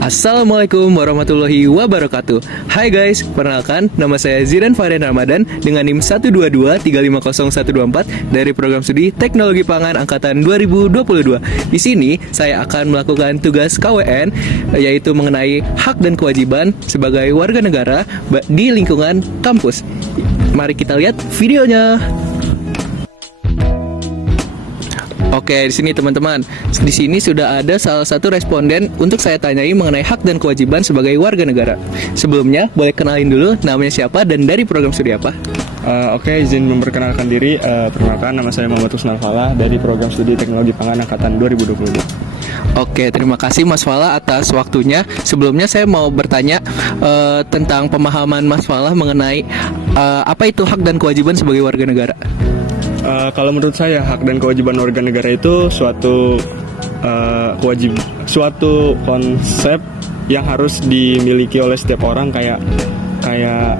Assalamualaikum warahmatullahi wabarakatuh. Hai guys, perkenalkan nama saya Zidan Farian Ramadan dengan NIM 122350124 dari program studi Teknologi Pangan angkatan 2022. Di sini saya akan melakukan tugas KWN yaitu mengenai hak dan kewajiban sebagai warga negara di lingkungan kampus. Mari kita lihat videonya. Oke, di sini teman-teman. Di sini sudah ada salah satu responden untuk saya tanyai mengenai hak dan kewajiban sebagai warga negara. Sebelumnya, boleh kenalin dulu namanya siapa dan dari program studi apa? Oke, izin memperkenalkan diri. Perkenalkan, nama saya Muhammad Rusnal Falah dari program studi Teknologi Pangan angkatan 2022. Oke, terima kasih Mas Falah atas waktunya. Sebelumnya saya mau bertanya tentang pemahaman Mas Falah mengenai apa itu hak dan kewajiban sebagai warga negara. Kalau menurut saya, hak dan kewajiban warga negara itu suatu konsep yang harus dimiliki oleh setiap orang, kayak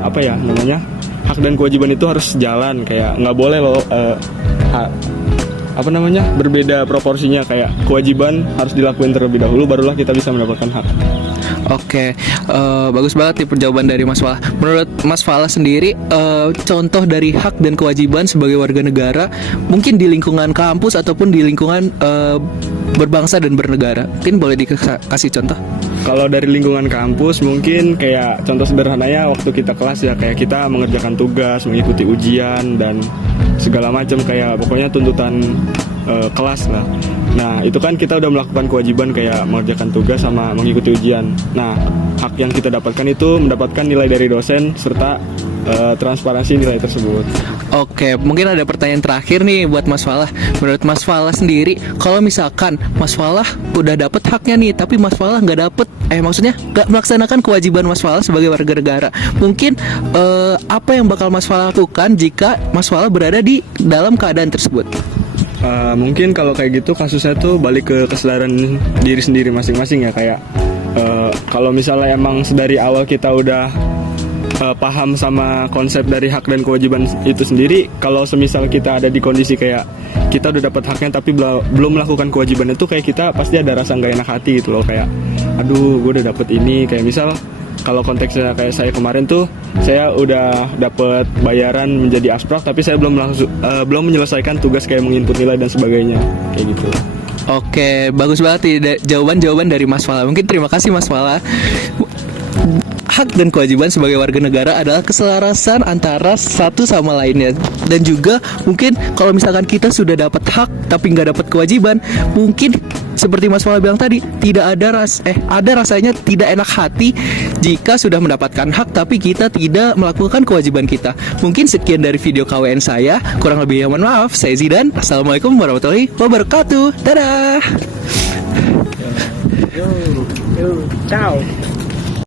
apa ya namanya, hak dan kewajiban itu harus jalan, kayak nggak boleh loh berbeda proporsinya, kayak kewajiban harus dilakuin terlebih dahulu barulah kita bisa mendapatkan hak. Oke, bagus banget nih jawaban dari Mas Falah. Menurut Mas Falah sendiri, contoh dari hak dan kewajiban sebagai warga negara mungkin di lingkungan kampus ataupun di lingkungan berbangsa dan bernegara, mungkin boleh dikasih contoh? Kalau dari lingkungan kampus mungkin kayak contoh sederhananya waktu kita kelas ya, kayak kita mengerjakan tugas, mengikuti ujian dan segala macam, kayak pokoknya tuntutan kelas lah. Nah, itu kan kita udah melakukan kewajiban kayak mengerjakan tugas sama mengikuti ujian. Nah, hak yang kita dapatkan itu mendapatkan nilai dari dosen serta transparansi nilai tersebut. Oke, mungkin ada pertanyaan terakhir nih buat Mas Falah. Menurut Mas Falah sendiri, kalau misalkan Mas Falah udah dapet haknya nih, tapi Mas Falah nggak dapet, maksudnya nggak melaksanakan kewajiban Mas Falah sebagai warga negara, mungkin apa yang bakal Mas Falah lakukan jika Mas Falah berada di dalam keadaan tersebut? Mungkin kalau kayak gitu kasusnya tuh balik ke kesadaran diri sendiri masing-masing ya, kayak kalau misalnya emang dari awal kita udah paham sama konsep dari hak dan kewajiban itu sendiri, kalau semisal kita ada di kondisi kayak kita udah dapat haknya tapi belum melakukan kewajiban itu, kayak kita pasti ada rasa nggak enak hati gitu loh, kayak aduh gue udah dapet ini, kayak misal kalau konteksnya kayak saya kemarin tuh, saya udah dapat bayaran menjadi asprak tapi saya belum menyelesaikan tugas kayak menginput nilai dan sebagainya, kayak gitu. Oke, bagus banget nih jawaban dari Mas Falah. Mungkin terima kasih Mas Falah. Hak dan kewajiban sebagai warga negara adalah keselarasan antara satu sama lainnya. Dan juga mungkin kalau misalkan kita sudah dapat hak tapi nggak dapat kewajiban, mungkin seperti Mas Falah bilang tadi, ada rasanya tidak enak hati jika sudah mendapatkan hak tapi kita tidak melakukan kewajiban kita. Mungkin sekian dari video KWN saya. Kurang lebihnya mohon maaf. Saya Zidan. Assalamualaikum warahmatullahi wabarakatuh. Dadah. Ciao.